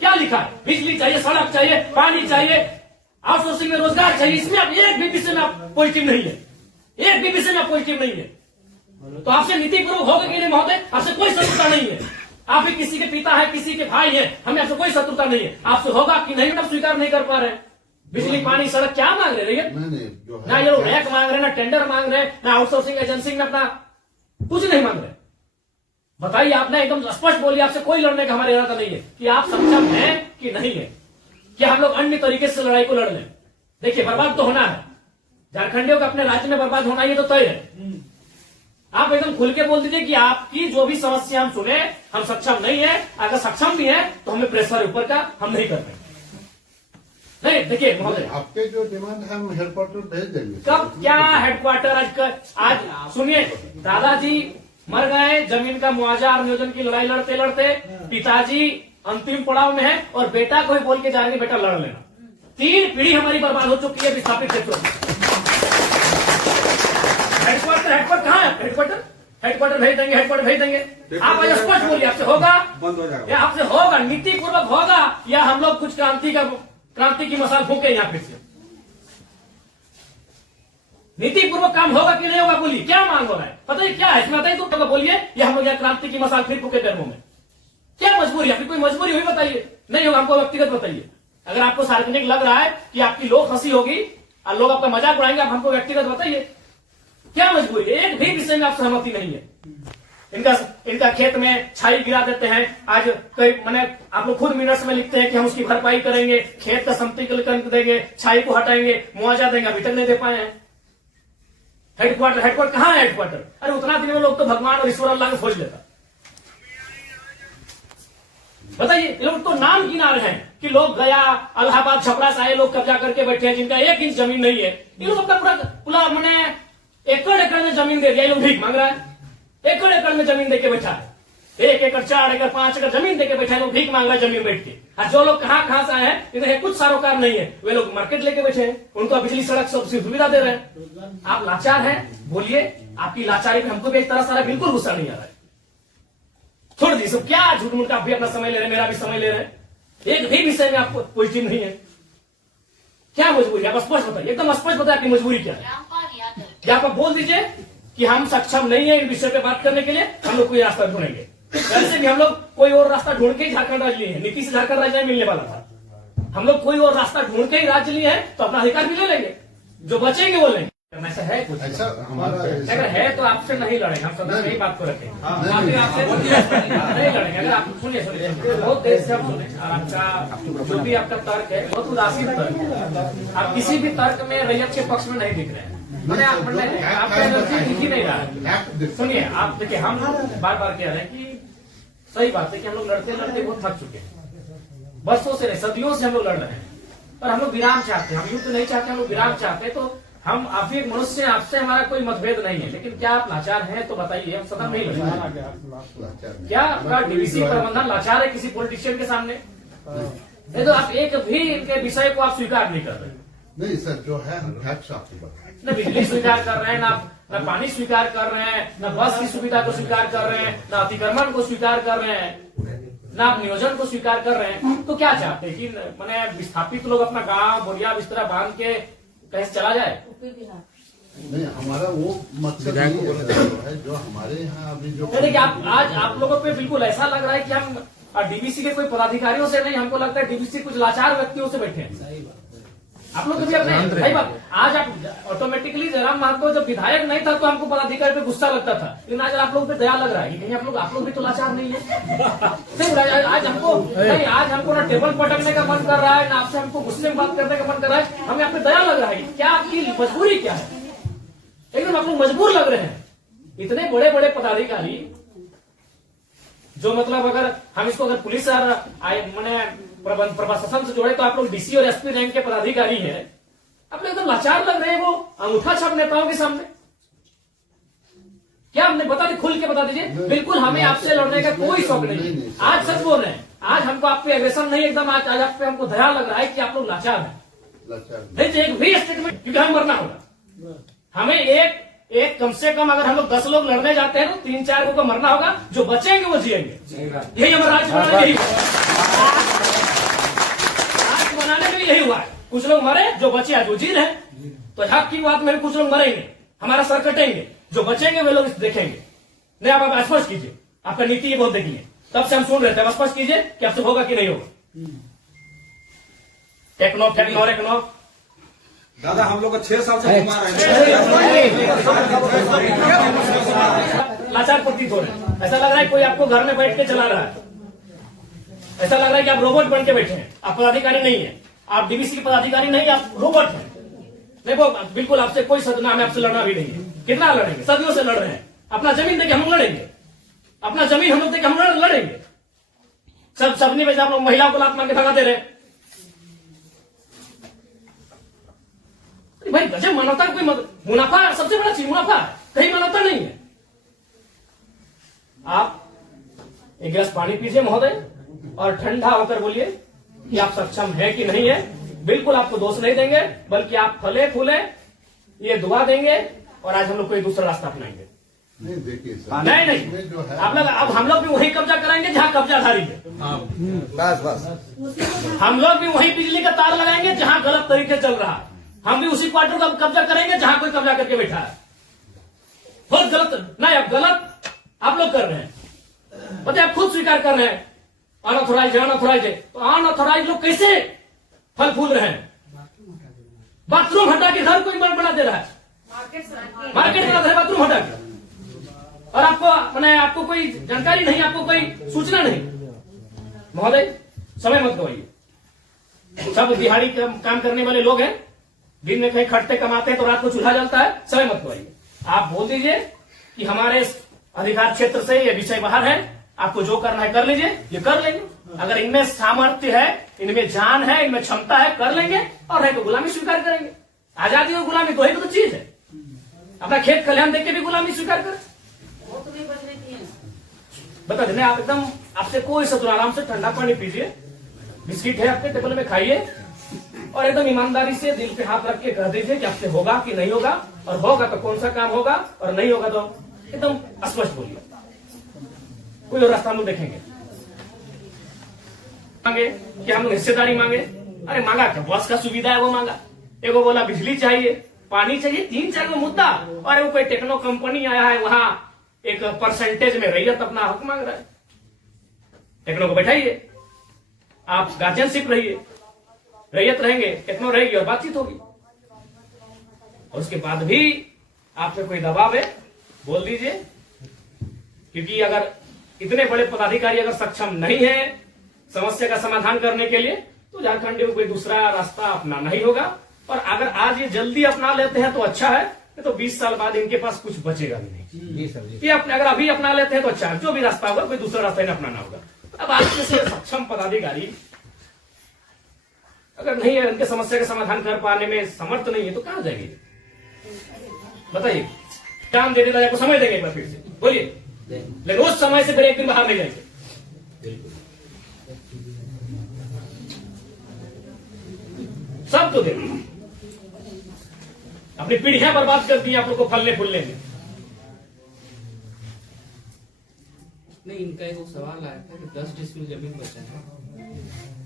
क्या लिखा है? बिजली चाहिए, सड़क चाहिए, पानी चाहिए, आउटसोर्सिंग में रोजगार चाहिए। इसमें आप एक भी विषय में आप पॉजिटिव नहीं है, एक भी विषय में आप पॉजिटिव नहीं है। तो आपसे नीतिपूर्वक होगा कि नहीं महोदय? आपसे कोई शत्रुता नहीं है। आप भी किसी के पिता है, किसी के भाई है, हमें आपसे कोई शत्रुता नहीं है। आपसे होगा कि नहीं आप स्वीकार नहीं कर पा रहे हैं। बिजली, पानी, सड़क क्या मांग रहे हैं? ना ये लोग रैक मांग रहे हैं, ना टेंडर मांग रहे हैं, ना आउटसोर्सिंग एजेंसी में अपना कुछ नहीं मांग रहे। बताइए, आपने एकदम स्पष्ट बोलिए, आपसे कोई लड़ने का हमारा इरादा नहीं है कि आप सक्षम हैं कि नहीं है, कि हम लोग अन्य तरीके से लड़ाई को लड़ लें। देखिए, बर्बाद तो होना है, झारखंडियों का अपने राज्य में बर्बाद होना ये तो तय है। आप एकदम खुल के बोल दीजिए कि आपकी जो भी समस्या हम सुने, हम सक्षम नहीं है। अगर सक्षम भी है तो हमें प्रेशर ऊपर का हम नहीं कर पाएंगे। नहीं, देखिए महोदय, आपके जो डिमांड है हम हेडक्वार्टर भेज देंगे। कब क्या हेडक्वार्टर? आज सुनिए, दादाजी मर गए, जमीन का मुआवजा और नियोजन की लड़ाई लड़ते लड़ते पिताजी अंतिम पड़ाव में है और बेटा को ही बोल के जाएंगे बेटा लड़ लेना। 3 पीढ़ी हमारी बर्बाद हो चुकी है विस्थापित क्षेत्रों में। हेडक्वार्टर कहाँ है? हेडक्वार्टर भेज देंगे, हेडक्वार्टर भेज देंगे। आप आज स्पष्ट बोलिए, आपसे होगा, बंद हो जाएगा, या आपसे होगा नीति पूर्वक होगा, या हम लोग कुछ क्रांति की मसाल फूके यहाँ फिर से? नीति पूर्वक काम होगा कि नहीं होगा? बोलिए, क्या मांग हो रहा है? पता है क्या है इसमें? बताइए तो बोलिए, या हम लोग यहाँ क्रांति की मसाल फिर फूके पैरों में? क्या मजबूरी? आपकी कोई मजबूरी हुई बताइए। नहीं होगा, हमको व्यक्तिगत बताइए। अगर आपको सार्वजनिक लग रहा है कि आपकी लोग हंसी होगी और लोग आपका मजाक उड़ाएंगे, आप हमको व्यक्तिगत बताइए, क्या मजबूरी? एक भी विषय में आप सहमति नहीं है। इनका खेत में छाई गिरा देते हैं। आज कई मैंने आप लोग खुद मिनट्स में लिखते हैं कि हम उसकी भरपाई करेंगे, खेत का समतलीकरण देंगे, छाई को हटाएंगे, मुआवजा देंगे, अभी तक नहीं दे पाए हैं। हेडक्वार्टर कहाँ है? हेडक्वार्टर, अरे उतना दिन में लोग तो भगवान और ईश्वर अल्लाह को खोज लेता। बताइए, ये लोग तो नाम गिना रहे हैं कि लोग गया इलाहाबाद छपरा से आए लोग कब्जा करके बैठे हैं, जिनका 1 इंच जमीन नहीं है। ये लोग अपना पूरा मैंने एकड़ में जमीन दे दिया। ये लोग भीख मांग रहा है, एकड़ में जमीन देके बैठा है। 1 एकड़, 4 एकड़, 5 एकड़ जमीन देके बैठा है, लोग भीख मांग रहा है जमीन बैठ के। और जो लोग कहाँ से आए हैं, इन्हें कुछ सारोकार नहीं है, वे लोग मार्केट लेके बैठे हैं, उनको बिजली सड़क सब सुविधा दे रहे हैं। आप लाचार हैं, बोलिए, आपकी लाचारी पे हमको भी एक तरह सारा बिल्कुल गुस्सा नहीं आ रहा है। छोड़ दीजिए सब, क्या झूठ मूठ, आप भी अपना समय ले रहे हैं, मेरा भी समय ले रहे हैं। एक भी विषय में आपको पॉजिटिव नहीं है। क्या मजबूरी? आप स्पष्ट बताइए, एकदम स्पष्ट बताइए आपकी मजबूरी क्या है। या आप बोल दीजिए कि हम सक्षम नहीं है इन विषय पे बात करने के लिए, हम लोग कोई रास्ता ढूंढेंगे। वैसे भी हम लोग कोई और रास्ता ढूंढ के ही झारखंड राज्य लिए हैं। नीतीश से झारखंड राज्य मिलने वाला था। हम लोग कोई और रास्ता ढूंढ के ही राज्य लिए हैं, तो अपना अधिकार भी ले लेंगे, जो बचेंगे वो लेंगे। ऐसा है कुछ? ऐसा हमारा अगर है तो आपसे नहीं लड़ेंगे, हम सब यही बात को रखेंगे। आपसे नहीं लड़ेंगे। अगर आप सुनिए बहुत देर से हम सुने, और आपका जो भी आपका तर्क है बहुत उदासीन तर्क है। आप किसी भी तर्क में रैयत के पक्ष में नहीं दिख रहे हैं। आपका एनर्जी दिख ही नहीं रहा है। सुनिए, आप देखिए, हम बार बार कह रहे हैं कि सही बात है कि हम लोग लड़ते लड़ते बहुत थक चुके हैं। बरसों से नहीं, सदियों से हम लोग लड़ रहे हैं, पर हम लोग विराम चाहते हैं। हम युद्ध नहीं चाहते, हम लोग विराम चाहते हैं। तो हम आप भी एक मनुष्य, आपसे हमारा कोई मतभेद नहीं है, लेकिन क्या आप लाचार हैं तो बताइए, हम सदन नहीं लड़ेंगे। क्या आपका डीवीसी प्रबंधन लाचार है किसी पॉलिटिशियन के सामने? नहीं तो आप एक भी इनके विषय को आप स्वीकार नहीं कर रहे। नहीं सर, जो है हम फैक्ट्स आपको बताएं। न बिजली स्वीकार कर रहे हैं, न पानी स्वीकार कर रहे हैं, न बस की सुविधा को स्वीकार कर रहे हैं, न अतिक्रमण को स्वीकार कर रहे हैं, न आप नियोजन को स्वीकार कर रहे हैं। तो क्या चाहते हैं कि मैंने विस्थापित लोग अपना गांव बोरिया बिस्तरा बांध के कहीं से चला जाए? नहीं, हमारा वो मकसद नहीं है जो हमारे यहाँ अभी जो देखिए, आज आप लोगों पे बिल्कुल ऐसा लग रहा है कि हम डीवीसी के कोई पदाधिकारियों से नहीं, हमको लगता है डीवीसी कुछ लाचार व्यक्तियों से बैठे हैं। आप लोग भी अपने भाई बात, आज आप ऑटोमेटिकली जयराम महतो जब विधायक नहीं था तो हमको पदाधिकारी पे गुस्सा लगता था, लेकिन आज आप लोग पे दया लग रहा है कि कहीं आप लोग भी तो लाचार नहीं है। आज हमको ना टेबल पटकने का मन कर रहा है, ना आपसे हमको गुस्से में बात करने का मन कर रहा है, हमें आप पे दया लग रहा है। क्या आपकी मजबूरी क्या है? एकदम आप लोग मजबूर लग रहे हैं। इतने बड़े बड़े पदाधिकारी जो मतलब अगर हम इसको अगर पुलिस मैंने प्रशासन से जोड़े तो आप लोग डीसी और एसपी रैंक के पदाधिकारी हैं, आप लोग एकदम लाचार लग रहे हैं वो अंगूठा छाप नेताओं के सामने। क्या हमने बता दे, खुल के बता दीजिए। बिल्कुल हमें आपसे लड़ने का कोई शौक नहीं। आज सच बोल रहे हैं, आज हमको आप पे एग्रेशन नहीं, एकदम आज आप पे हमको दया लग रहा है कि आप लोग लाचार हैं। नहीं तो एक भी स्टेटमेंट, क्योंकि हमें मरना होगा। हमें एक कम से कम अगर हम लोग 10 लोग लड़ने जाते हैं तो 3-4 को मरना होगा, जो बचेंगे वो जिएंगे। यही हमारा राज्य बनाना, यही कुछ लोग मरे, जो बचे आज वो जी रहे। तो हक की बात में कुछ लोग मरेंगे, हमारा सर कटेंगे, जो बचेंगे वे लोग देखेंगे। नहीं आप स्पष्ट कीजिए, आपका नीति ये बहुत देखिए, तब से हम सुन रहे थे। आप स्पष्ट कीजिए कि आपसे होगा कि नहीं होगा। टेक्नो दादा हम लोग को 6 साल से घुमा रहे हैं। लाचार प्रतीत हो रहे हैं। ऐसा लग रहा है कोई आपको घर में बैठ के चला रहा है। ऐसा लग रहा है कि आप रोबोट बन के बैठे हैं। आप पदाधिकारी नहीं है, आप डीवीसी के पदाधिकारी नहीं, आप रोबोट हैं। देखो बिल्कुल आपसे कोई सदना, हमें आपसे लड़ना भी नहीं है। कितना लड़ेंगे, सदियों से लड़ रहे हैं। अपना जमीन देके हम लड़ेंगे, अपना जमीन हम लोग देके हम लड़ेंगे। सबने में आप लोग महिलाओं को लात मार के भगा दे रहे हैं। भाई गजब, मानवता का कोई मुनाफा सबसे बड़ा चीज मुनाफा है, कहीं मानवता नहीं है। आप एक गिलास पानी पीजिए महोदय, और ठंडा होकर बोलिए कि आप सक्षम है कि नहीं है। बिल्कुल आपको दोष नहीं देंगे, बल्कि आप फले फूले ये दुआ देंगे, और आज हम लोग कोई दूसरा रास्ता अपनाएंगे। नहीं देखिए सर, नहीं जो है आप लोग, अब हम लोग भी वही कब्जा कराएंगे जहां कब्जाधारी है। बस हम लोग भी वही बिजली का तार लगाएंगे जहां गलत तरीके चल रहा है। हम भी उसी क्वार्टर का कब्जा करेंगे जहां कोई कब्जा करके बैठा है। बहुत गलत, नहीं अब गलत आप लोग कर रहे हैं, पता आप खुद स्वीकार कर रहे हैं। अनऑथोराइज है, तो अनऑथोराइज लोग कैसे फल फूल रहे हैं? बाथरूम हटा के घर कोई बना दे रहा है, मार्केट बना दे रहा है बाथरूम हटा के, और आपको कोई जानकारी नहीं, आपको कोई सूचना नहीं। महोदय समय मत गवाइए। सब दिहाड़ी काम करने वाले लोग हैं, दिन में कहीं खटते कमाते हैं तो रात को चूल्हा जलता है। समय मत गवाइए। आप बोल दीजिए कि हमारे अधिकार क्षेत्र से ये विषय बाहर है, आपको जो करना है कर लीजिए, ये कर लेंगे। अगर इनमें सामर्थ्य है, इनमें जान है, इनमें क्षमता है, कर लेंगे, और नहीं तो गुलामी स्वीकार करेंगे। आजादी और गुलामी दो ही तो चीज है। अपना खेत खलिहान देख के भी गुलामी स्वीकार करें, बता देने। आप एकदम, आपसे कोई सतुर, आराम से ठंडा पानी पीजिए, बिस्किट है आपके टेबल में खाइए, और एकदम ईमानदारी से दिल पे हाथ रख के कह दीजिए कि आपसे होगा कि नहीं होगा, और होगा तो कौन सा काम होगा, और नहीं होगा तो एकदम स्पष्ट बोलिए। कोई और रास्ता हम लोग देखेंगे। मांगे कि हम लोग हिस्सेदारी मांगे, अरे मांगा क्या, बस का सुविधा है वो मांगा। एगो बोला बिजली चाहिए, पानी चाहिए, 3-4 गो मुद्दा, और वो कोई टेक्नो कंपनी आया है, वहां एक परसेंटेज में रैयत अपना हक मांग रहा है। टेक्नो को बैठाइए, आप गार्जियनशिप रहिए, रैयत रहेंगे, टेक्नो रहेगी, और बातचीत होगी। और उसके बाद भी आप पे कोई दबाव है, बोल दीजिए। क्योंकि अगर इतने बड़े पदाधिकारी अगर सक्षम नहीं है समस्या का समाधान करने के लिए, तो झारखंड में कोई दूसरा रास्ता अपनाना ही होगा। और अगर आज ये जल्दी अपना लेते हैं तो अच्छा है, नहीं तो 20 साल बाद इनके पास कुछ बचेगा भी नहीं। ये अपने अगर अभी अपना लेते हैं तो अच्छा है, जो भी रास्ता होगा कोई दूसरा रास्ता इन्हें अपनाना होगा। अब आज जैसे सक्षम पदाधिकारी अगर नहीं है, उनके समस्या का समाधान कर पाने में समर्थ नहीं है, तो कहां जाएंगे बताइए। काम दे देता, आपको समय देंगे एक बार फिर से, बोलिए। लेकिन उस समय से फिर एक दिन बाहर नहीं जाएंगे। सब तो देखो, अपनी पीढ़ियां बर्बाद कर दी आप लोग को फलने फूलने में। नहीं, इनका एक सवाल आया था कि 10 डिसमिल जमीन बचा है,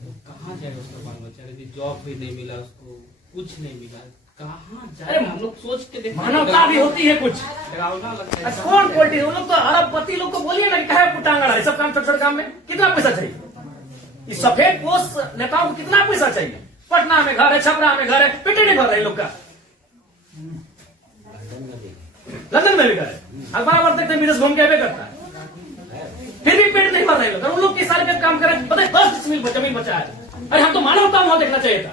तो कहाँ जाएगा उसका बाल बच्चा? यदि जॉब भी नहीं मिला उसको, कुछ नहीं मिला, कहाँ जाए? अरे हम लोग सोच के देखो, मानवता भी होती है कुछ। डरावना लगता है। कौन क्वालिटी, वो लोग तो अरबपति लोग को बोलिए ना, क्या है पुटांगड़ा है, सब काम छोटे छोटे काम में कितना पैसा चाहिए? इस सफेद पोष नेताओं को कितना पैसा चाहिए? पटना में घर है, छपरा में घर है, पेटे नहीं भर रहे लोग का। लंदन में भी घर है, अखबार पर देखते विदेश घूम के करता है, फिर भी पेट नहीं भर रहे लोग। उन लोग किस साल का काम करें, पता है 10 डिसमिल जमीन बचा है। अरे हम तो मानवता वहां देखना चाहिए था,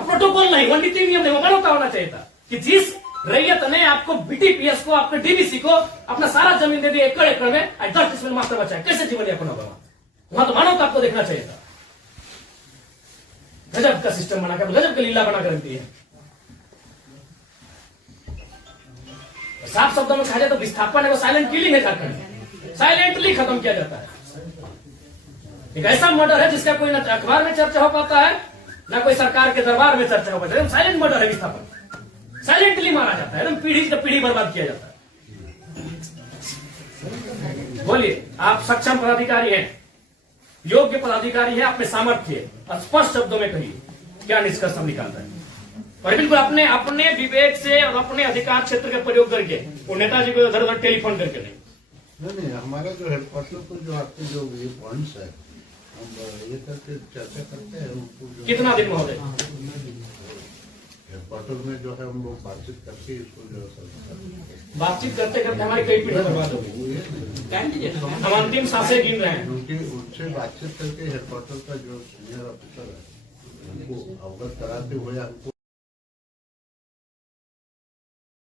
प्रोटोकॉल नहीं, वो नीति नियम नहीं, वो मानवता होना चाहिए था कि जिस रैयत ने आपको बीटीपीएस को, आपके डीवीसी को अपना सारा जमीन दे दी एकड़ एकड़ में, 10 डिसमिल मात्र बचा है, कैसे जीवन यापन होगा? वहां तो मानवता आपको देखना चाहिए था। गजब का सिस्टम बना कर, गजब का लीला बना कर रखती है। साफ शब्दों में कहा जाए तो विस्थापन है, वो साइलेंट किलिंग है झारखंड, साइलेंटली खत्म किया जाता है। एक ऐसा मर्डर है जिसका कोई ना अखबार में चर्चा हो पाता है, ना कोई सरकार के दरबार में चर्चा हो पाता है। साइलेंट मर्डर है विस्थापन, साइलेंटली मारा जाता है, एकदम पीढ़ी से पीढ़ी बर्बाद किया जाता है। बोलिए, आप सक्षम पदाधिकारी हैं, योग्य पदाधिकारी हैं, आप में सामर्थ्य है, स्पष्ट शब्दों में कहिए क्या निष्कर्ष हम निकाल रहे हैं। और बिल्कुल अपने अपने विवेक से और अपने अधिकार क्षेत्र का प्रयोग करके वो नेताजी को इधर उधर टेलीफोन करके नहीं। हमारा जो हेडक्वार्टर को जो आपके जो ये पॉइंट्स है हम ये करके चर्चा करते हैं उनको जो कितना दिन महोदय हेडक्वार्टर में जो है हम लोग बातचीत करके इसको जो है बातचीत करते करते हमारी कई पीढ़ी बर्बाद हो गई। हम अंतिम सांसें गिन रहे हैं। क्योंकि उनसे बातचीत करके हेडक्वार्टर का जो सीनियर ऑफिसर है उनको अवगत कराते हुए हमको